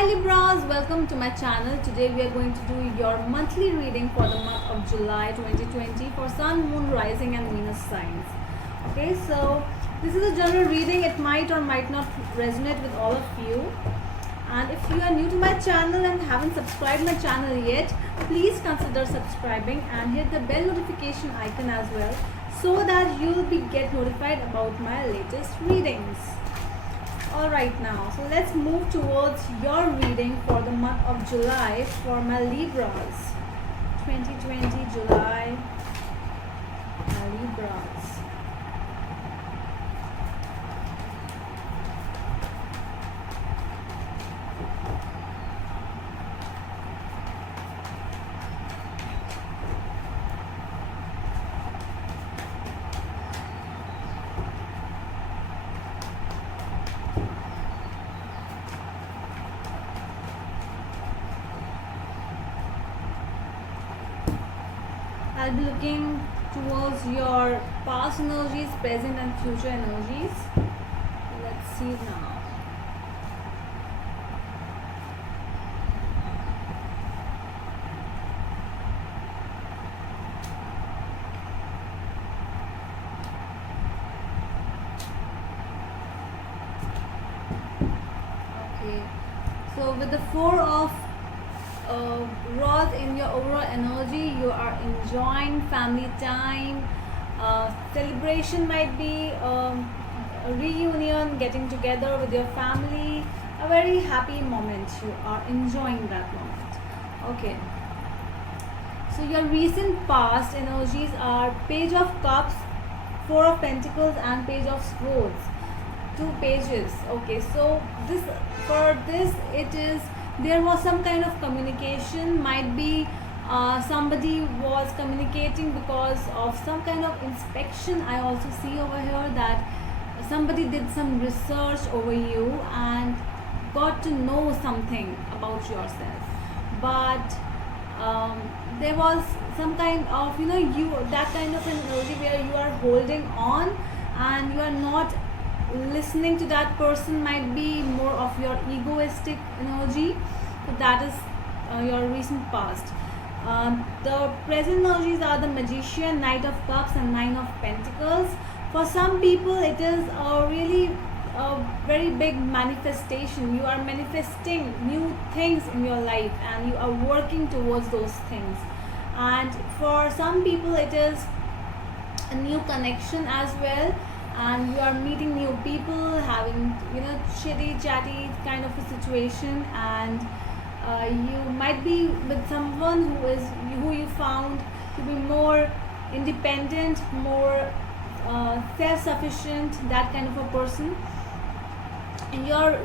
Hi Libras, welcome to my channel. Today we are going to do your monthly reading for the month of July 2020 for Sun, Moon, Rising and Venus signs. Okay, so this is a general reading. It might or might not resonate with all of you. And if you are new to my channel and haven't subscribed my channel yet, please consider subscribing and hit the bell notification icon as well so that you'll get notified about my latest readings. Alright, now so let's move towards your reading for the month of July for my Libras. 2020 July, my Libras. I'll be looking towards your past energies, present and future energies. Let's see now. Okay, so with the Four of Rods in your overall energy, you are enjoying family time. Celebration might be a reunion, getting together with your family, a very happy moment. You are enjoying that moment. Okay, so your recent past energies are Page of Cups, Four of Pentacles and Page of Swords. Two pages. Okay, so this it is, there was some kind of communication. Might be somebody was communicating because of some kind of inspection. I also see over here that somebody did some research over you and got to know something about yourself, but there was some kind of you that kind of an energy where you are holding on and you are not listening to that person. Might be more of your egoistic energy. So that is your recent past. The present energies are the Magician, Knight of Cups and Nine of Pentacles. For some people it is a very big manifestation. You are manifesting new things in your life and you are working towards those things. And for some people it is a new connection as well, and you are meeting new people, having chitty chatty kind of a situation, and you might be with someone who you found to be more independent, more self-sufficient, that kind of a person. In your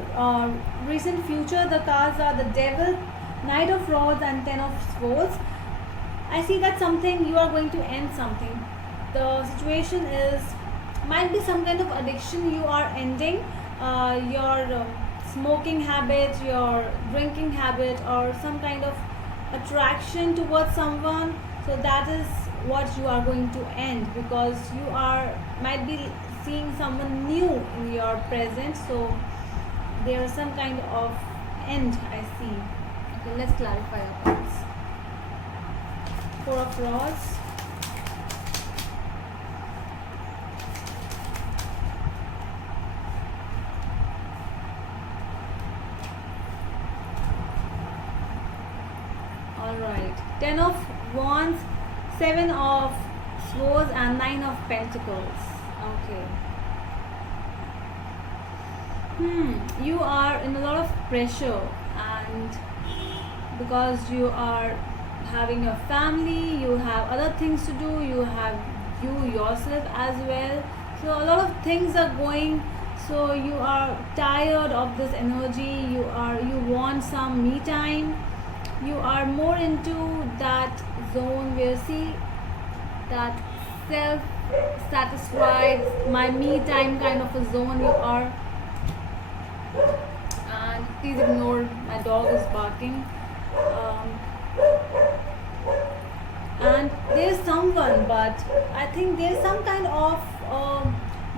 recent future, the cards are the Devil, Knight of Rods and Ten of Swords. I see that something, you are going to end something. The situation is, might be some kind of addiction you are ending, your smoking habit, your drinking habit, or some kind of attraction towards someone. So that is what you are going to end, because you might be seeing someone new in your present. So there is some kind of end I see. Okay, let's clarify our cards. Four of Rods, alright, Ten of Wands, Seven of Swords and Nine of Pentacles. Okay. You are in a lot of pressure, and because you are having your family, you have other things to do, you have you yourself as well. So a lot of things are going, so you are tired of this energy. You want some me time. You are more into that zone where, see, that self-satisfied, my me time kind of a zone you are. And please ignore, my dog is barking. And there's someone, but I think there's some kind of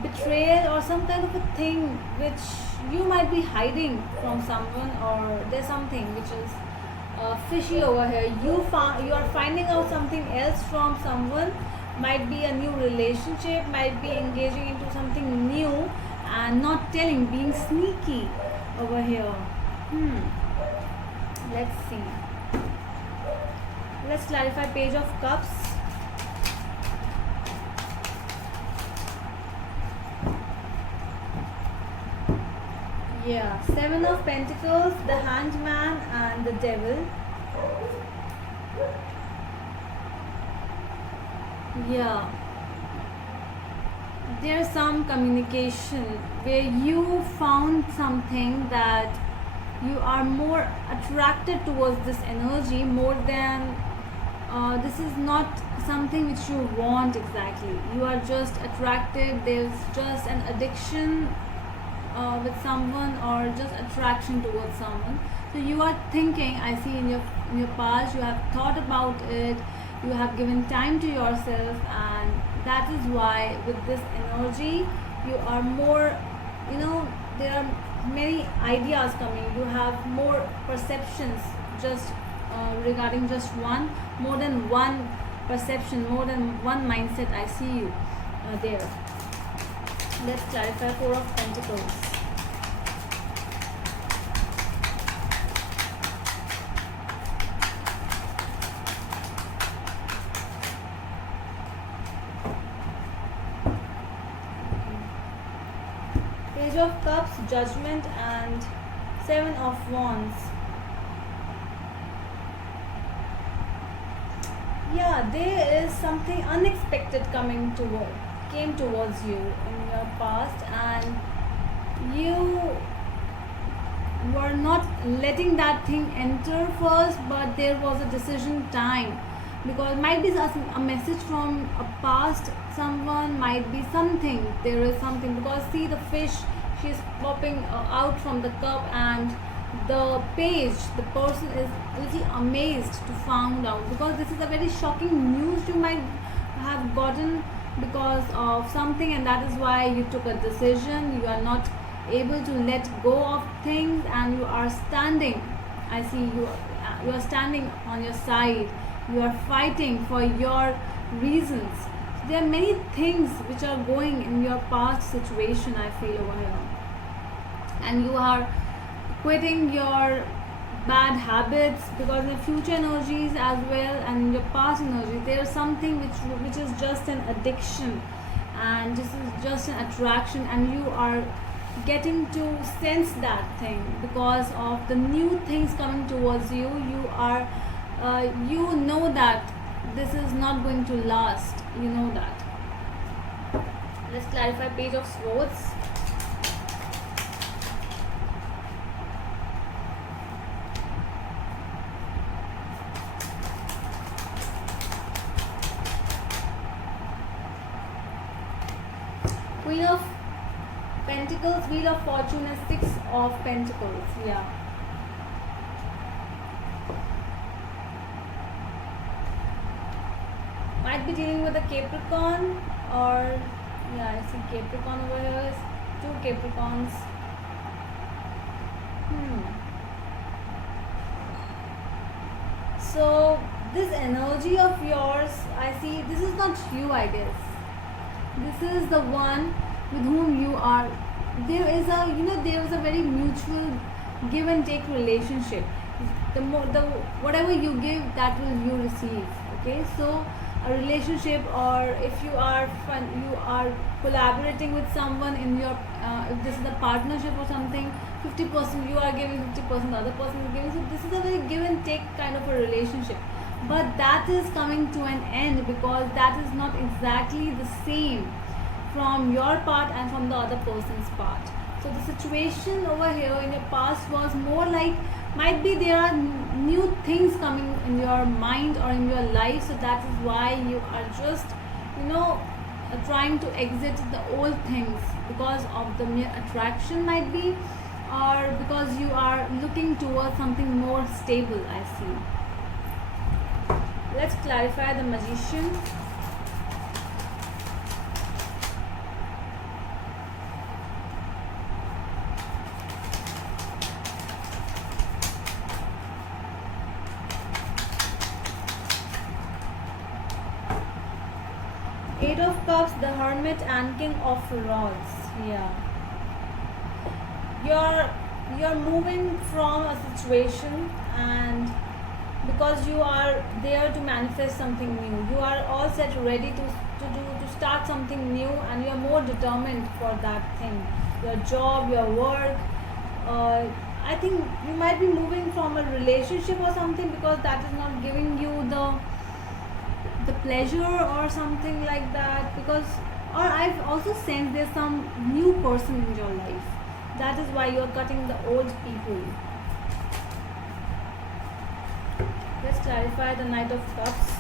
betrayal or some kind of a thing which you might be hiding from someone, or there's something which is fishy over here. You are finding out something else from someone. Might be a new relationship, might be engaging into something new and not telling, being sneaky over here. Let's see. Let's clarify Page of Cups. Yeah, Seven of Pentacles, the Hanged Man and the Devil. Yeah, there's some communication where you found something that you are more attracted towards this energy more than this is not something which you want exactly. You are just attracted, there's just an addiction with someone, or just attraction towards someone. So you are thinking, I see in your past, you have thought about it, you have given time to yourself, and that is why with this energy you are more, there are many ideas coming, you have more perceptions just regarding just one, more than one perception, more than one mindset. I see you there. Let's clarify Four of Pentacles. Page of Cups, Judgment and Seven of Wands. Yeah, there is something unexpected came towards you in your past, and you were not letting that thing enter first, but there was a decision time, because might be a message from a past someone, might be something, there is something, because see the fish, she is popping out from the cup, and the page, the person is little amazed to found out, because this is a very shocking news you might have gotten because of something, and that is why you took a decision. You are not able to let go of things, and you are standing, I see you are standing on your side, you are fighting for your reasons. There are many things which are going in your past situation, I feel over here, and you are quitting your bad habits, because in the future energies as well, and in your past energy there is something which is just an addiction, and this is just an attraction, and you are getting to sense that thing because of the new things coming towards you. You are you know that this is not going to last, you know that. Let's clarify Page of Swords. Queen of Pentacles, Wheel of Fortune and Six of Pentacles. Yeah. Might be dealing with a Capricorn, or yeah, I see Capricorn over here. Two Capricorns. So this energy of yours, I see this is not you, I guess. This is the one with whom you are. There is a very mutual give and take relationship. The whatever you give, that will you receive. Okay, so a relationship, or if you are collaborating with someone in your if this is a partnership or something, 50% you are giving, 50% the other person is giving. So this is a very give and take kind of a relationship, but that is coming to an end because that is not exactly the same from your part and from the other person's part. So the situation over here in your past was more like, might be there are new things coming in your mind or in your life, so that is why you are just trying to exit the old things because of the mere attraction, might be, or because you are looking towards something more stable. I see. Let's clarify the Magician. Eight of Cups, the Hermit, and King of Rods. Yeah, you're you're moving from a situation, and because you are there to manifest something new, you are all set ready to start something new, and you are more determined for that thing, your job, your work. uh, I think you might be moving from a relationship or something, because that is not giving you the pleasure or something like that. Because, or I've also sensed there's some new person in your life, that is why you are cutting the old people. Let's clarify the Knight of Cups.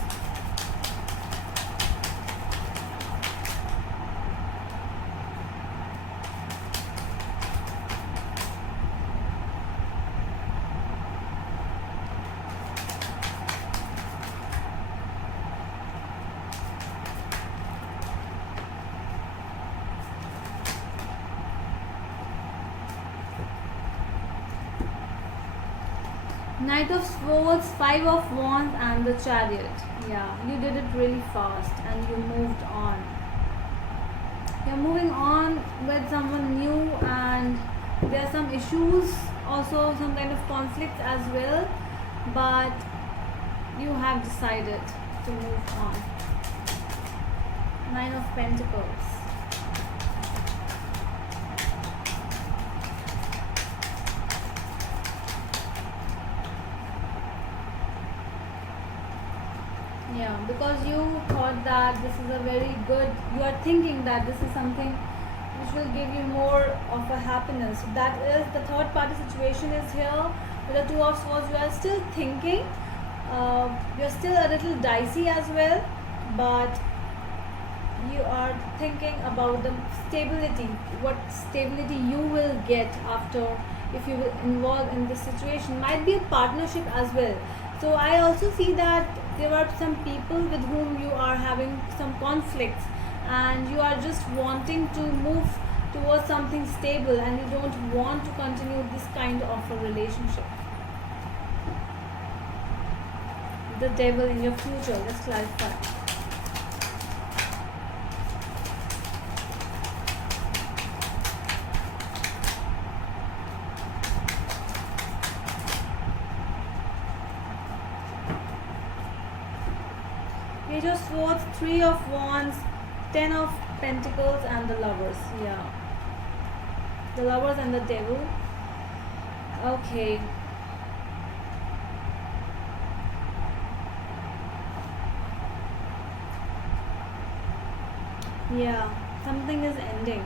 Knight of Swords, Five of Wands, and the Chariot. Yeah, you did it really fast and you moved on. You're moving on with someone new, and there are some issues, also some kind of conflicts as well, but you have decided to move on. Nine of Pentacles. Yeah, because you thought that this is a very good, you are thinking that this is something which will give you more of a happiness. That is, the third party situation is here with the Two of Swords. You are still thinking, you're still a little dicey as well, but you are thinking about the stability, what stability you will get after, if you will involve in this situation. Might be a partnership as well. So I also see that there are some people with whom you are having some conflicts, and you are just wanting to move towards something stable, and you don't want to continue this kind of a relationship. The Devil in your future. Let's clarify. Page of Swords, Three of Wands, Ten of Pentacles, and the Lovers. Yeah, the Lovers and the Devil. Okay. Yeah, something is ending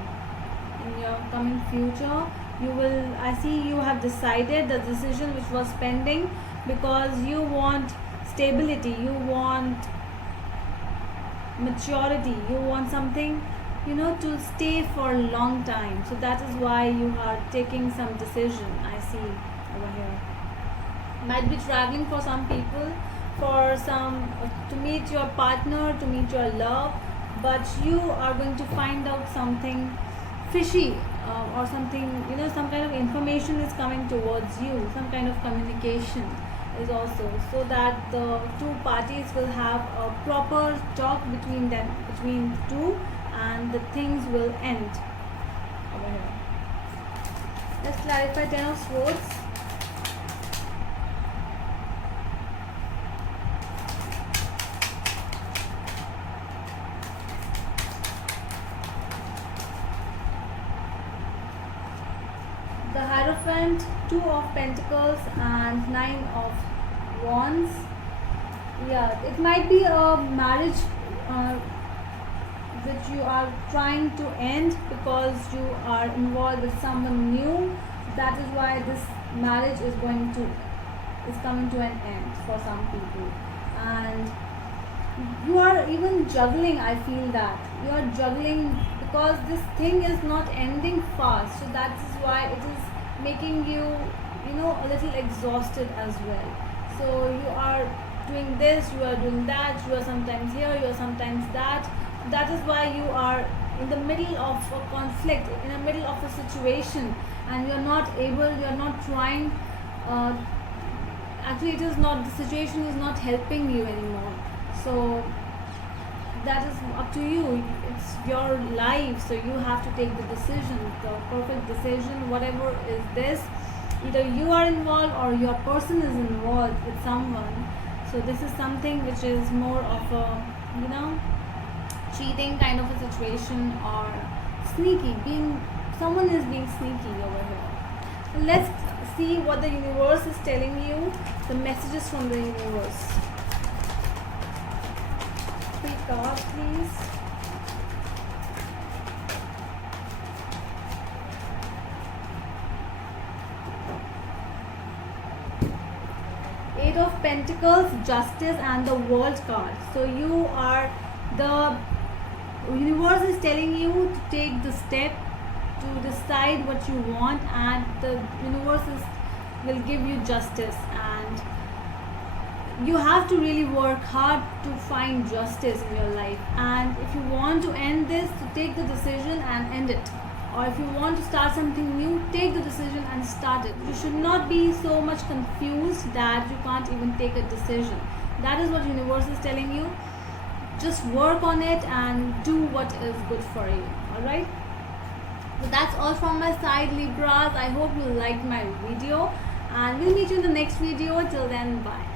in your coming future. You will, I see you have decided the decision which was pending, because you want stability, you want maturity, you want something, to stay for a long time. So that is why you are taking some decision, I see over here. Might be traveling for some people, for some, to meet your partner, to meet your love, but you are going to find out something fishy, or something, some kind of information is coming towards you, some kind of communication is also, so that the two parties will have a proper talk between them, between the two, and the things will end over here. Let's clarify Ten of Swords. The Hierophant, Two of Pentacles, and Nine of Wands. Yeah, it might be a marriage which you are trying to end, because you are involved with someone new. That is why this marriage is coming to an end for some people. And you are even juggling, I feel that you are juggling, because this thing is not ending fast, so that is why it is making you, a little exhausted as well. So you are doing this, you are doing that, you are sometimes here, you are sometimes that is why you are in the middle of a conflict, in the middle of a situation, and you are not trying, actually it is not, the situation is not helping you anymore. So that is up to you. It's your life, so you have to take the decision, the perfect decision. Whatever is this, either you are involved or your person is involved with someone. So this is something which is more of a, you know, cheating kind of a situation, or sneaky, being someone is being sneaky over here. Let's see what the universe is telling you, the messages from the universe. 3 cards, please. Eight of Pentacles, Justice, and the World card. So you are, the universe is telling you to take the step to decide what you want, and the universe will give you justice, and you have to really work hard to find justice in your life. And if you want to end this, to take the decision and end it, or if you want to start something new, take the decision and start it. You should not be so much confused that you can't even take a decision. That is what universe is telling you. Just work on it and do what is good for you. All right, so that's all from my side, Libras. I hope you liked my video, and we'll meet you in the next video. Till then, bye.